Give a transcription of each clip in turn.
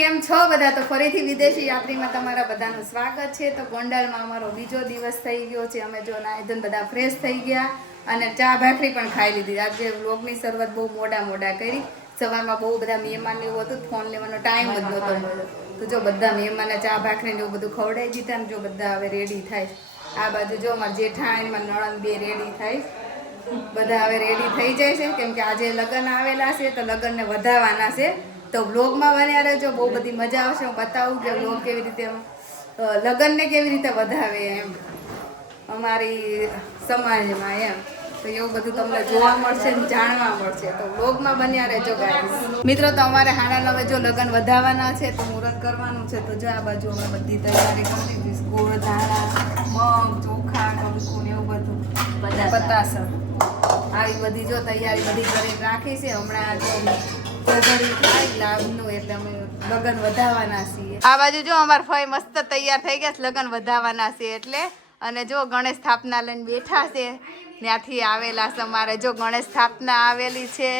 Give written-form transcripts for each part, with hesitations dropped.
કેમ છો બધા? તો ફરીથી વિદેશી યાત્રીમાં તમારા બધાનું સ્વાગત છે. તો ગોંડલમાં અમારો બીજો દિવસ થઈ ગયો છે. અમે જો નાયધન બધા ફ્રેશ થઈ ગયા અને ચા ભાખરી પણ ખાઈ લીધી. આજે વ્લોગની શરૂઆત બહુ મોડા કરી. સવારમાં બહુ બધા મહેમાન એવું હતું, ફોન લેવાનો ટાઈમ જ નહોતો મળ્યો. તો જો બધા મહેમાનને ચા ભાખરી ને એવું બધું ખવડાવી દીધા ને જો બધા હવે રેડી થાય. આ બાજુ જો મારા જેઠાણી મારા નણંદ બે રેડી થાય. બધા હવે રેડી થઈ જાય છે કેમ કે આજે લગ્ન આવેલા છે તો લગ્નને વધાવવાના છે. તો વ્લોગમાં બન્યા રહેજો, બહુ બધી મજા આવશે. હું બતાવું કે વ્લોગ કેવી રીતે લગ્નને કેવી રીતે વધાવે એમ અમારી સમાજમાં એમ. તો એવું બધું તમને જોવા મળશે ને જાણવા મળશે. તો વ્લોગમાં બન્યા રહેજો ગાઈસ. મિત્રો તો અમારે 9:30 જો લગ્ન વધાવવાના છે તો મુહૂર્ત કરવાનું છે. તો જો આ બાજુ અમે બધી તૈયારી કરી દીધી. ગોળ, ધાણા, મગ, ચોખા, કંકુ ને એવું બધું પતાસર આવી બધી જો તૈયારી બધી કરી રાખી છે. હમણાં લગન વધાવવાના છીએ. આ બાજુ જો અમાર ફઈ મસ્ત તૈયાર થઈ ગયા છે લગન વધાવવાના છે એટલે. અને જો ગણેશ સ્થાપના લઈને બેઠા છે, ત્યાંથી આવેલા છે. અમારે જો ગણેશ સ્થાપના આવેલી છે,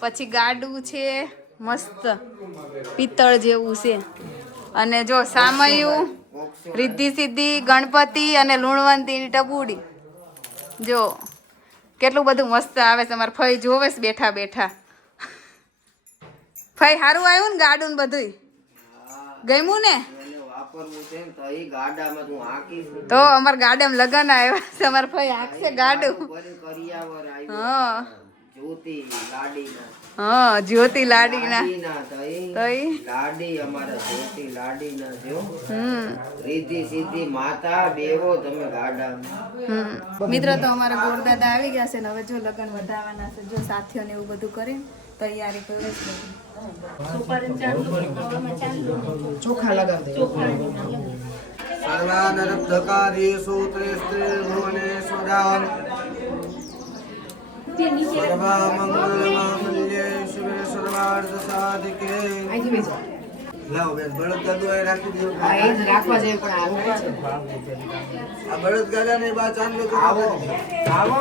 પછી ગાડું છે મસ્ત પિત્તળ જેવું છે. અને જો સામયું, રિદ્ધિ સિદ્ધિ, ગણપતિ અને લુણવંતીની ટબુડી જો કેટલું બધું મસ્ત આવે છે. અમારે ફઈ જોવે છે બેઠા બેઠા. ફઈ સારું આવ્યું ને ગાડું ને બધું ગમ્યું ને? તો અમાર ગાડામાં લગન આવ્યા છે. અમાર ફઈ હાંકશે ગાડું. હા જ્યોતિ લાડીના મિત્રો તો અમારા ગોરદાદા આવી ગયા છે ને હવે જો લગન વધાવવાના છે. જો સાથીઓ ને એવું બધું કરીને તૈયારી કરે છે. ચોખા લગાવી દે. સર્વાનરબ્ધકારી સૂત્રે સ્ત્રી ભુવને સ્વરામ સર્વા મંગલ માંગલ્યે શિવે સર્વાર્થ સાધિકે. લાવ બેન બળદ ગાડું આ રાખી દો. આ એ જ રાખવા જોઈએ પણ આ બળદ ગાડા ને બા ચાંદલો તો આવો આવો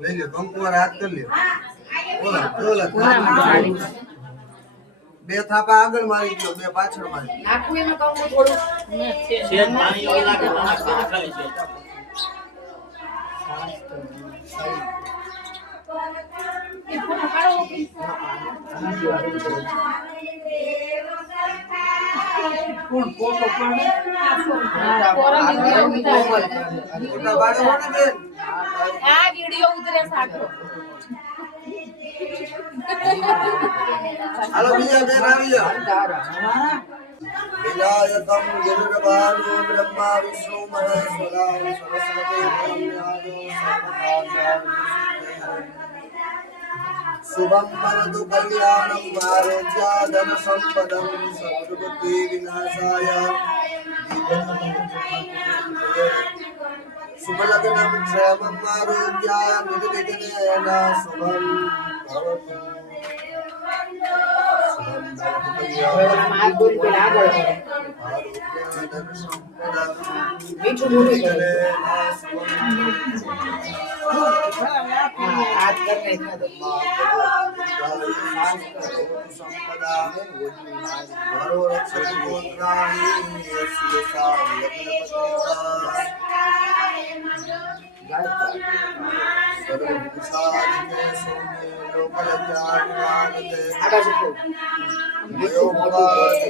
લઈ લે કંકુવાર હાથ કરી લે. બે થાપા આગળ મારી દો, બે પાછળ મારી નાખું. એમાં કંકુ થોડું છે પાણી ઓલા લાગે તો નાખી ખાલી છે. કોણ કોકો પાણી આ વિડિયો ઉતરે સાટો. હાલો બીજા બેન આવી જાઓ. વિનાયકમ ગુરુર્ભાનો બ્રહ્મા વિષ્ણુ મહેશ્વરા સરસ્વતી શુભમ ભવતુ કલ્યાણમ આરોગ્ય ધન સંપદમ શત્રુબુદ્ધિ વિનાશાય શુભ લગ્નમ ક્ષેમમ આરોગ્ય નિર્વિઘ્નેન શુભમ ભવતુ.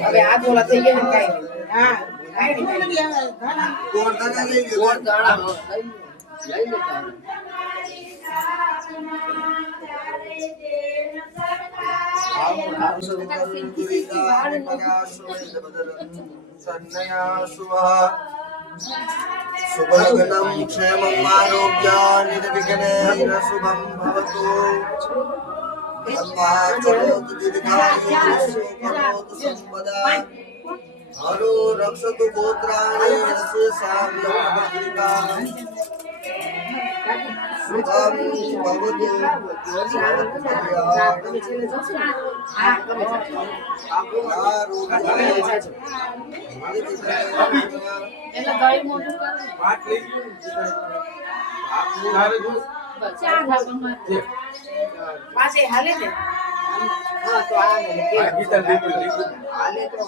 હવે આ બોલા થઈ ગયા ને કઈ હા કઈ નહીં ગોળ દાણા લઈ લે. ગોળ દાણા લઈ લેતા શુભલગ્નમ ક્ષેમમ આરોગ્ય નિર્વિઘ્નેન શુભમ ભવતુ. બ્રહ્માચરોતુ દીર્ઘાયુઃ કરોતુ સંપદા હરો રક્ષતુ ગોત્રાણિ યસ્ય સામ્યમ ભદ્રિકા. શુભમ ભવતુ પાછે હાલે ને હા તો હાલે હાલે તો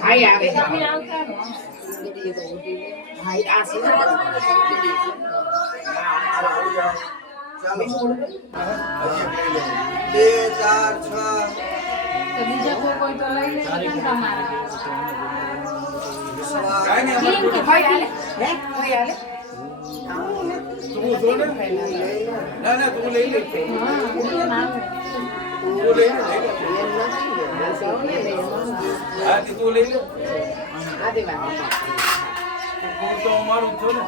હાય આવે હાય આ સિવાય બે ચાર છ બીજા કોઈ તો લઈ લે તમારા હોય હાલે હે હોય હાલે ના ના તું લઈ લે તું લઈ લે હા તું લઈ લે હું તો અમારું છો ને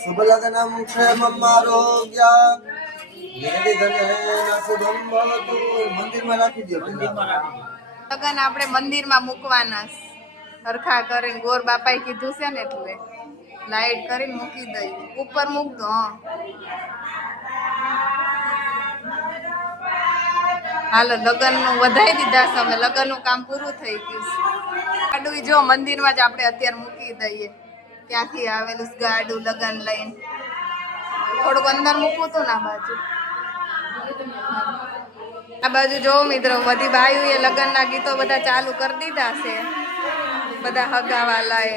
શુભલગ્નમ ક્ષેમમારોગ્ય નિર્વિઘ્નેન શુભમ ભવતુ. મંદિરમાં રાખી દો. લગન આપણે મંદિરમાં મૂકવાના હરખા કરીને ગોર બાપાએ કીધું છે ને એટલે લાઈટ કરીને મૂકી દઈ ઉપર મૂક દો. હાલો લગન નું વધાઈ દીધા છે અમે. લગન નું કામ પૂરું થઈ ગયું છે. ગાડું જો મંદિરમાં જ આપણે અત્યારે મૂકી દઈએ. ત્યાંથી આવેલું ગાડું લગન લઈને થોડુંક અંદર મૂકવું હતું ને આ બાજુ. આ બાજુ જો મિત્રો બધી બાયુ એ લગનના ગીતો બધા ચાલુ કરી દીધા છે બધા હગાવાલાએ.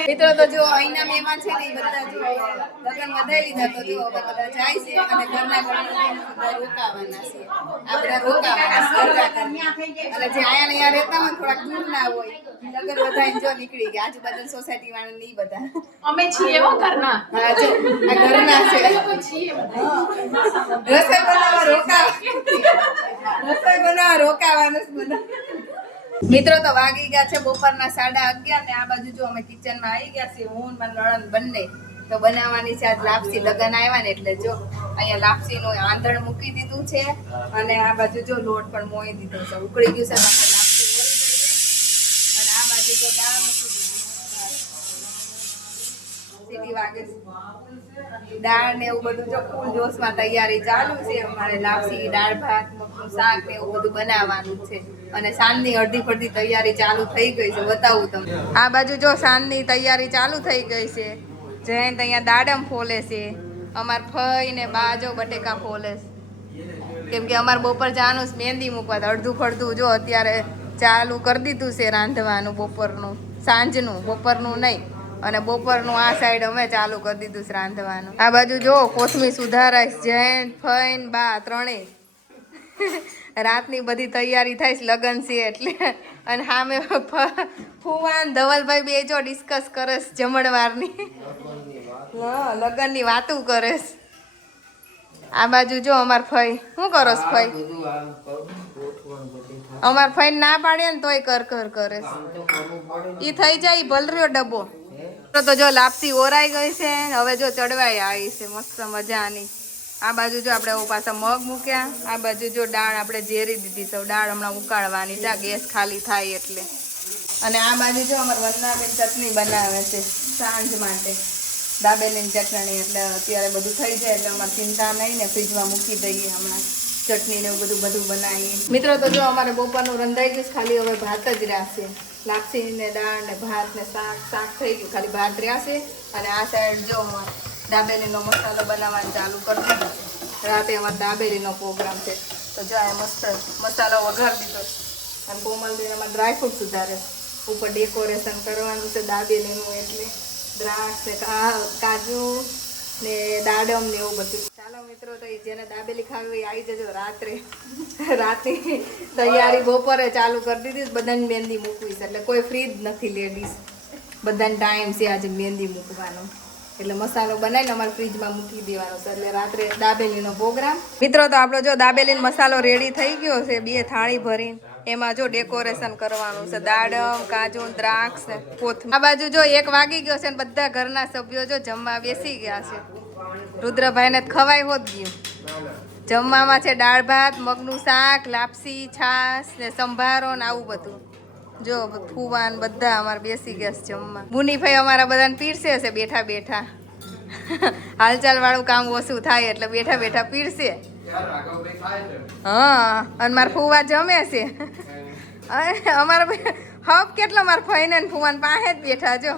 મિત્રો તો જો અહીંના મહેમાન છે ને ઈ બધા જો લગન વધાઈ લીધા તો જો હવે બધા જાય છે અને ઘરના બધા રોકાવાના છે આપણે રોકાવાના છે અને જે આયા ને અહીંયા રહેતા હોય થોડાક દૂર ના હોય લગન વધાઈને જો નીકળી ગયા આજુબાજુ સોસાયટી વાળા નહીં બધા અમે છીએ હો ઘરના. હા જો આ ઘરના છે રસોઈ બનાવવા રોકાવાનું છે બધા મિત્રો તો વાગી ગયા છે બપોરના 11:30 ને આ બાજુ જો અમે કિચનમાં આવી ગયા છે હું મારી નણંદ બંને તો બનાવવાની છે આજ લાપસી લગન આવ્યા ને એટલે જો અહીંયા લાપસીનું આંધણ મૂકી દીધું છે અને આ બાજુ જો લોટ પણ મોઈ દીધો છે ઉકળી ગયું છે તો આપણે લાપસી ઓળી દઈએ અને આ બાજુ જો દાળ મૂકી દીધી સીટી વાગે છે. દાળ ને એવું બધું જો ફૂલ જોશમાં તૈયારી ચાલુ છે અમારે લાપસી દાળ ભાત મગનું શાક ને એવું બધું બનાવવાનું છે અને સાંજની અડધી પડધી તૈયારી ચાલુ થઈ ગઈ છે બતાવું તમને આ બાજુ જો સાંજની તૈયારી ચાલુ થઈ ગઈ છે જયંત અહીંયા દાડમ ફોલે છે અમાર ફઈ ને બા જો બટેકા ફોલે છે કેમ કે અમારે બપોર જવાનું છે મહેંદી મૂકવા તો અડધું ફડધું જો અત્યારે ચાલુ કરી દીધું છે રાંધવાનું બપોરનું સાંજનું બપોરનું નહીં અને બપોરનું આ સાઈડ અમે ચાલુ કરી દીધું છે રાંધવાનું આ બાજુ જો કોથમી સુધારાય જયંત ફઈન બા ત્રણેય રાતની બધી તૈયારી થાય છે લગન છે એટલે અને સામે ફુવાન ધવલભાઈ બે જો ડિસ્કસ કરે છે જમણવારની હા લગનની વાતું કરે છે આ બાજુ જો અમાર ફઈ શું કરો છો ફઈ અમાર ફઈ ના પાડે ને તોય કર કરે છે ઈ થઈ જાય ભલર્યો ડબ્બો તો જો લાપસી ઓરાઈ ગઈ છે હવે જો ચડવાઈ આવી છે મસ્ત મજાની આ બાજુ જો આપણે પાછા મગ મૂક્યા આ બાજુ જો દાળ આપણે ઝેરી દીધી છે દાળ હમણાં ઉકાળવાની છે ગેસ ખાલી થાય એટલે અને આ બાજુ જો અમારે વંદનાબેન ચટણી બનાવે છે સાંજ માટે દાબેલીની ચટણી એટલે અત્યારે બધું થઈ જાય એટલે અમારે ચિંતા નહીં ને ફ્રીજમાં મૂકી દઈએ હમણાં ચટણી ને એવું બધું બનાવીએ મિત્રો તો જો અમારે બપોરનું રંધાઈ ગયું ખાલી હવે ભાત જ રહેશે લાપસી ને દાળ ને ભાત ને શાક થઈ ગયું ખાલી ભાત રહેશે અને આ સાઈડ જો દાબેલીનો મસાલો બનાવવાનું ચાલુ કરી દીધું છે રાતે અમારે દાબેલીનો પ્રોગ્રામ છે તો જો આ મસ્ત મસાલો વઘાર દીધો અને કોમલબેન એમાં ડ્રાયફ્રૂટ સુધારે ઉપર ડેકોરેશન કરવાનું છે દાબેલીનું એટલે દ્રાક્ષ કાજુ ને દાડમ ને એવું બધું ચાલો મિત્રો તો જેને દાબેલી ખાવી હોય આવી જજો રાતે તૈયારી બપોરે ચાલુ કરી દીધી બધાને મહેંદી મૂકવી છે એટલે કોઈ ફ્રી જ નથી લેડીઝ બધાને ટાઈમ છે આજે મહેંદી મૂકવાનો એટલે મસાલો બનાવીને અમારે ફ્રીજમાં મૂકી દેવાનો છે એટલે રાત્રે દાબેલીનો પ્રોગ્રામ મિત્રો તો આપણો જો દાબેલીનો મસાલો રેડી થઈ ગયો છે 2 થાળી ભરીને એમાં જો ડેકોરેશન કરવાનું છે દાડમ કાજુ દ્રાક્ષ કોથમીર આ બાજુ જો 1 વાગી ગયો છે ને બધા ઘરના સભ્યો જો જમવા બેસી ગયા છે રુદ્રભાઈને ખવાય હોત ગયું જમવામાં છે દાળ ભાત મગનું શાક લાપસી છાશ ને સંભારો ને આવું બધું જો ફુવાન બધા અમારે બેસી ગયા છે જમવા મુનીભાઈ અમારા બધાને પીરસે છે બેઠા બેઠા હાલચાલ વાળું કામ ઓછું થાય એટલે બેઠા બેઠા પીરસે હા અને મારા ફુવા જમે છે અમારા હક કેટલો મારા ફઈને ને ફુવાન પાસે જ બેઠા જો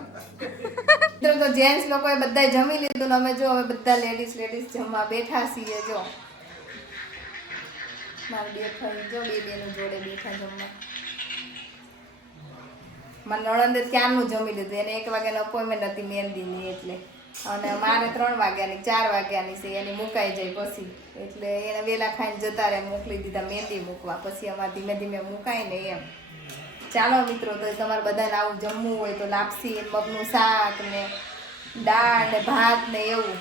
તો જેન્ટ્સ લોકોએ બધા જમી લીધું ને અમે જો હવે બધા લેડીઝ જમવા બેઠા છીએ જો મારા બે ફઈ જો બે બેનું જોડે બેઠા જમવા મારા નણંદે ક્યારનું જમી લીધું એને 1 વાગ્યાની અપોઇન્ટમેન્ટ હતી મહેંદીની એટલે અને મારે 3 વાગ્યાની 4 વાગ્યાની છે એની મુકાઈ જાય પછી એટલે એને વેલા ખાઈને જતા રહે મોકલી દીધા મહેંદી મૂકવા પછી અમારે ધીમે ધીમે મુકાય ને એમ ચાલો મિત્રો તો તમારે બધાને આવું જમવું હોય તો લાપસી મગનું શાક ને દાળ ને ભાત ને એવું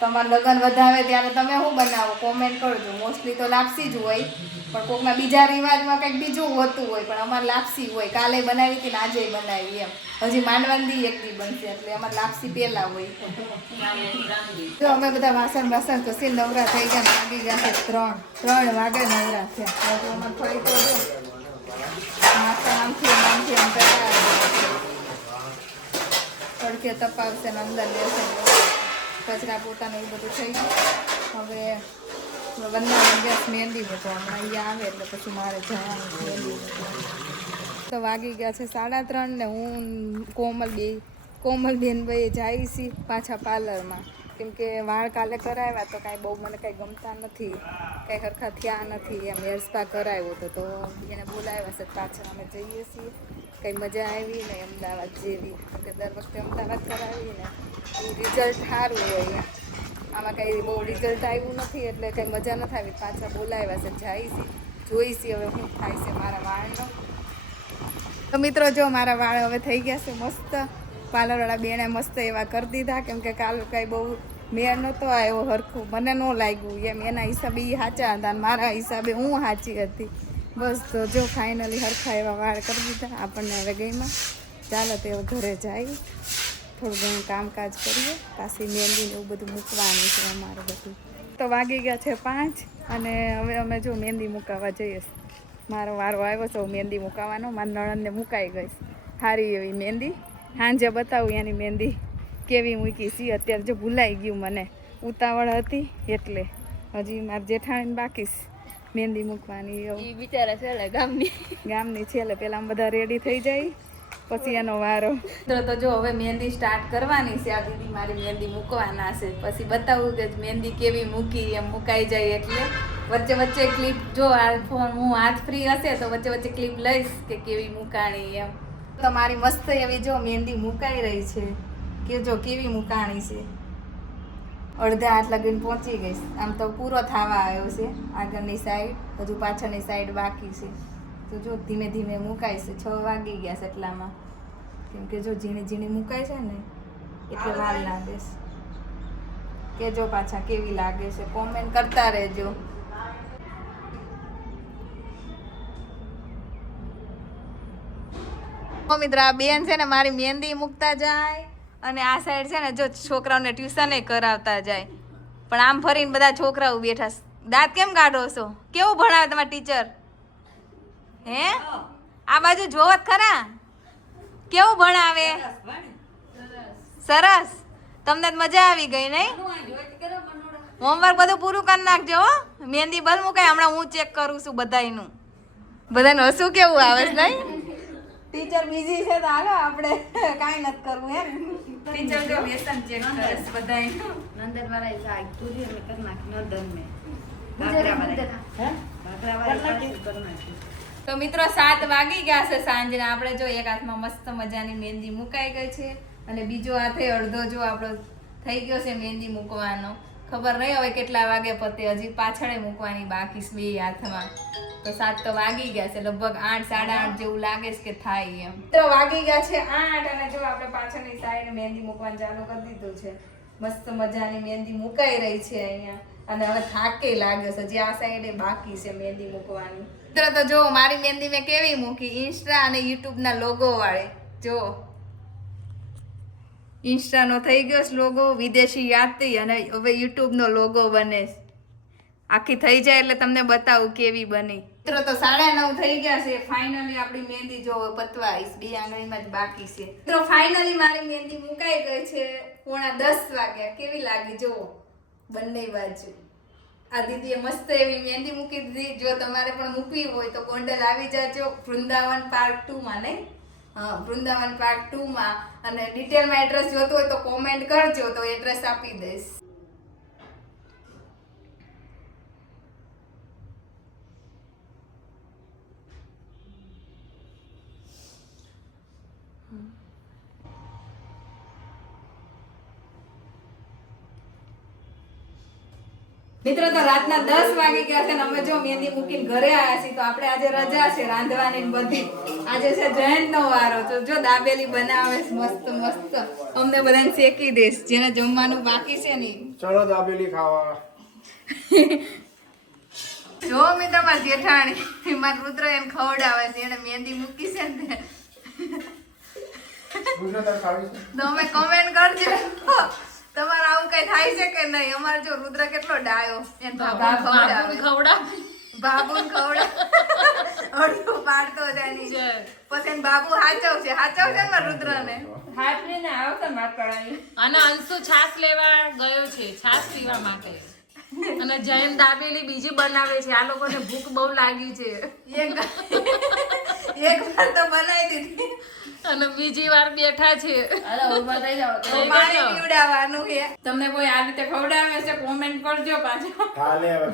તમારે લગન વધાવે ત્યારે તમે શું બનાવો કોમેન્ટ કરજો મોસ્ટલી તો લાપસી જ હોય પણ કોકના બીજા રિવાજમાં કંઈક બીજું હોતું હોય પણ અમારે લાપસી હોય કાલે બનાવી હતી ને આજે બનાવી એમ હજી માંડવાની એક દી બનશે એટલે અમારે લાપસી પહેલા હોય જો અમે બધા વાસણ ઘસી નવરા થઈ ગયા વાગી ગયા છે 3 વાગે નવરા થયા તો અમારે ફરી તો જો આમથી આમ તડકે તપાવશે ને અંદર લેશે કચરા પોતાને એવું બધું થઈ ગયું. હવે વંદના ગેસ મહેંદી મૂકો હમણાં અહીંયા આવે એટલે પછી મારે જવાનું મહેંદી મૂકવા. તો વાગી ગયા છે 3:30 ને હું કોમલબેન ભાઈ જાય છે પાછા પાર્લરમાં, કેમ કે વાળ કાલે કરાવ્યા તો કાંઈ બહુ મને કાંઈ ગમતા નથી, કાંઈ સરખા થયા નથી. એમ હેર સ્પા કરાવ્યો તો એને બોલાવ્યા છે પાછા. અમે જઈએ છીએ, કંઈ મજા આવી ને અમદાવાદ જેવી, કેમ કે દર વખતે અમદાવાદ કરાવી ને એ રિઝલ્ટ સારું હોય. અહીંયા આમાં કંઈ બહુ રિઝલ્ટ આવ્યું નથી એટલે કંઈ મજા નથી આવી. પાછા બોલાવ્યા છે, જાય છે, જોઈશી હવે શું થાય છે મારા વાળનો. તો મિત્રો જો મારા વાળ હવે થઈ ગયા છે મસ્ત. પાર્લરવાળા બેને મસ્ત એવા કરી દીધા, કેમ કે કાલ કાંઈ બહુ મેળ નહોતો આવ્યો હરખું, મને ન લાગ્યું એમ. એના હિસાબે એ સાચા હતા અને મારા હિસાબે હું સાચી હતી. બસ તો જો ફાઇનલી હરખા એવા વાળ કરી દીધા આપણને. હવે ગઈમાં ચાલો તે ઘરે જાય, થોડું ઘણું કામકાજ કરીએ, પાછી મહેંદીને એવું બધું મૂકવાનું છે અમારે બધું. તો વાગી ગયા છે 5 અને હવે અમે જો મહેંદી મુકાવવા જઈએ. મારો વારો આવ્યો છે મહેંદી મુકાવાનો. મારા નણંદને મુકાઈ ગઈ સારી એવી મહેંદી. સાંજે બતાવું એની મહેંદી કેવી મૂકી છે. અત્યારે જો ભૂલાઈ ગયું, મને ઉતાવળ હતી એટલે. હજી મારા જેઠાણીને બાકી છે મહેંદી મૂકવાની. ઈ બિચારા છે ગામની છે એટલે પહેલાં બધા રેડી થઈ જાય પછી એનો વારો. તો જો હવે મહેંદી સ્ટાર્ટ કરવાની છે. આ દીદી મારી મહેંદી મૂકવાના છે, પછી બતાવું કે મહેંદી કેવી મૂકી એમ. મુકાઈ જાય એટલે વચ્ચે વચ્ચે ક્લિપ જો આ ફોન હું હાથ ફ્રી હશે તો વચ્ચે વચ્ચે ક્લિપ લઈશ કે કેવી મુકાણી એમ. તો મારી મસ્ત એવી જો મહેંદી મુકાઈ રહી છે કે જો કેવી મુકાણી છે. અડધા હાથ લગીને પહોંચી ગઈ. આમ તો પૂરો થવા આવ્યો છે આગળની સાઈડ, હજુ પાછળની સાઈડ બાકી છે. તો જો ધીમે ધીમે મુકાય છે. 6 વાગી ગયા છે એટલામાં, કેમ કે જો ઝીણી ઝીણી મુકાય છે ને એટલે વાર લાગે છે. કે જો પાછા કેવી લાગે છે કોમેન્ટ કરતા રહેજો. મિત્ર આ બેન છે ને મારી મહેંદી મૂકતા જાય અને આ સાઈડ છે ને જો છોકરાઓને ટ્યુશને કરાવતા જાય. પણ આમ ફરીને બધા છોકરાઓ બેઠા. દાંત કેમ કાઢો છો? કેવું ભણાવે તમારા ટીચર? હે આ બાજુ જોવત ખરા કેવું ભણાવે? સરસ. તમને મજા આવી ગઈ નહીં? હોમવર્ક બધું પૂરું કરી નાખજો. મહેંદી બલ મુકાય હમણાં હું ચેક કરું છું બધાયનું. બધાને હસું કેવું આવે છે નહીં? ટીચર બીજી છે તો હાલો આપણે કાંઈ નથી કરવું એમ. ટીચર જો વ્યસન ચેક કરે છે બધાયનું. નંદન વાળા સાગ પૂરી અમે કરી નાખી નંદન મે તો મિત્રો 7 વાગી ગયા છે સાંજના. આપણે જો એક હાથમાં મસ્ત મજાની મહેંદી મુકાઈ ગઈ છે અને બીજો હાથે અડધો જો આપણો થઈ ગયો છે મહેંદી મૂકવાનો. ખબર નહીં હવે કેટલા વાગે પતે, હજી પાછળ મૂકવાની બાકી છે બે હાથમાં. તો 7 તો વાગી ગયા છે, લગભગ 8 8:30 જેવું લાગે છે કે થાય એમ. તો વાગી ગયા છે 8 અને જો આપણે પાછળની સાઈડ મહેંદી મૂકવાનું ચાલુ કરી દીધું છે. મસ્ત મજાની મહેંદી મુકાઈ રહી છે અહીંયા અને હવે થાકે લાગે છે. જે આ સાઈડે બાકી છે મહેંદી મૂકવાની. મિત્રો તો જો મારી મહેંદી મેં કેવી મૂકી, ઇન્સ્ટા અને યુટ્યુબ ના લોગો વાળી. જો ઇન્સ્ટા નો થઈ ગયો લોગો, વિદેશી યાત્રી, અને હવે યુટ્યુબ નો લોગો બને. આખી થઈ જાય એટલે તમને બતાવું કેવી બની. મિત્રો તો 9:30 થઈ ગયા છે. ફાઇનલી આપણી મહેંદી જો પતવા આવીશ, બે આંગળીમાં જ બાકી છે. મિત્રો ફાઇનલી મારી મહેંદી મુકાઈ ગઈ છે. 9:45 વાગ્યા. કેવી લાગી જો બંને બાજુ. આ દીદીએ મસ્ત એવી મહેંદી મૂકી દીધી. જો તમારે પણ મૂકવી હોય તો ગોંડલ આવી જાજો વૃંદાવન પાર્ટ 2 માં. નહીં વૃંદાવન પાર્ટ 2 માં. અને ડિટેલમાં એડ્રેસ જોતો હોય તો કોમેન્ટ કરજો તો એડ્રેસ આપી દઈશ. મિત્રો તો રાતના 10 વાગી ગયા છે ને અમે જો મહેંદી મૂકીને ઘરે આવ્યા છીએ. તો આપણે આજે રજા છે રાંધવાની ને બધી. આજે છે જયંતનો વારો. તો જો દાબેલી બનાવે છે મસ્ત મસ્ત. અમને બધાને શેકી દઈશ જેને જમવાનું બાકી છે ને. ચલો દાબેલી ખાવા. જો મિત્રો મારા જેઠાણી મારા રુદ્ર એને ખવડાવે છે. એને મહેંદી મૂકી છે ને તમે કમેન્ટ કરજો તમારે આવું કઈ થાય છે કે નહીં. અમારે જો રુદ્ર કેટલો ડાયો, એને બાબુ ખવડાવે અડધું પાડતો જાય. પછી બાબુ હાચવ છે ને રુદ્ર ને. હાથ લઈને આવતા માર કળાની. અને અંશુ છાસ લેવા ગયો છે, છાસ પીવા માટે. અને જૈન દાબેલી બીજી બનાવે છે. આ લોકોને ભૂખ બહુ લાગી છે એક વાર તો બનાવી દીધી. અને બીજી વાર બેઠા છે. હાલો ઊભા થઈ જાઓ. તો પાણી પીવડાવવાનું છે. તમને કોઈ આ રીતે ખવડાવે છે કોમેન્ટ કરજો પાછો. ખાઈ લે હવે.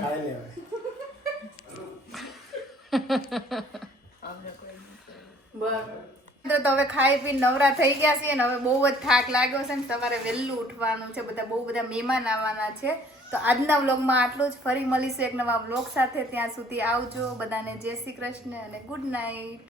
તો હવે ખાઈ પી નવરા થઈ ગયા છીએ ને હવે બહુ જ થાક લાગ્યો છે ને સવારે વહેલું ઉઠવાનું છે. બહુ બધા મહેમાન આવવાના છે. તો આજના વ્લોગમાં આટલું જ. ફરી મળીશું એક નવા વ્લોગ સાથે. ત્યાં સુધી આવજો. બધાને જય શ્રી કૃષ્ણ અને ગુડ નાઇટ.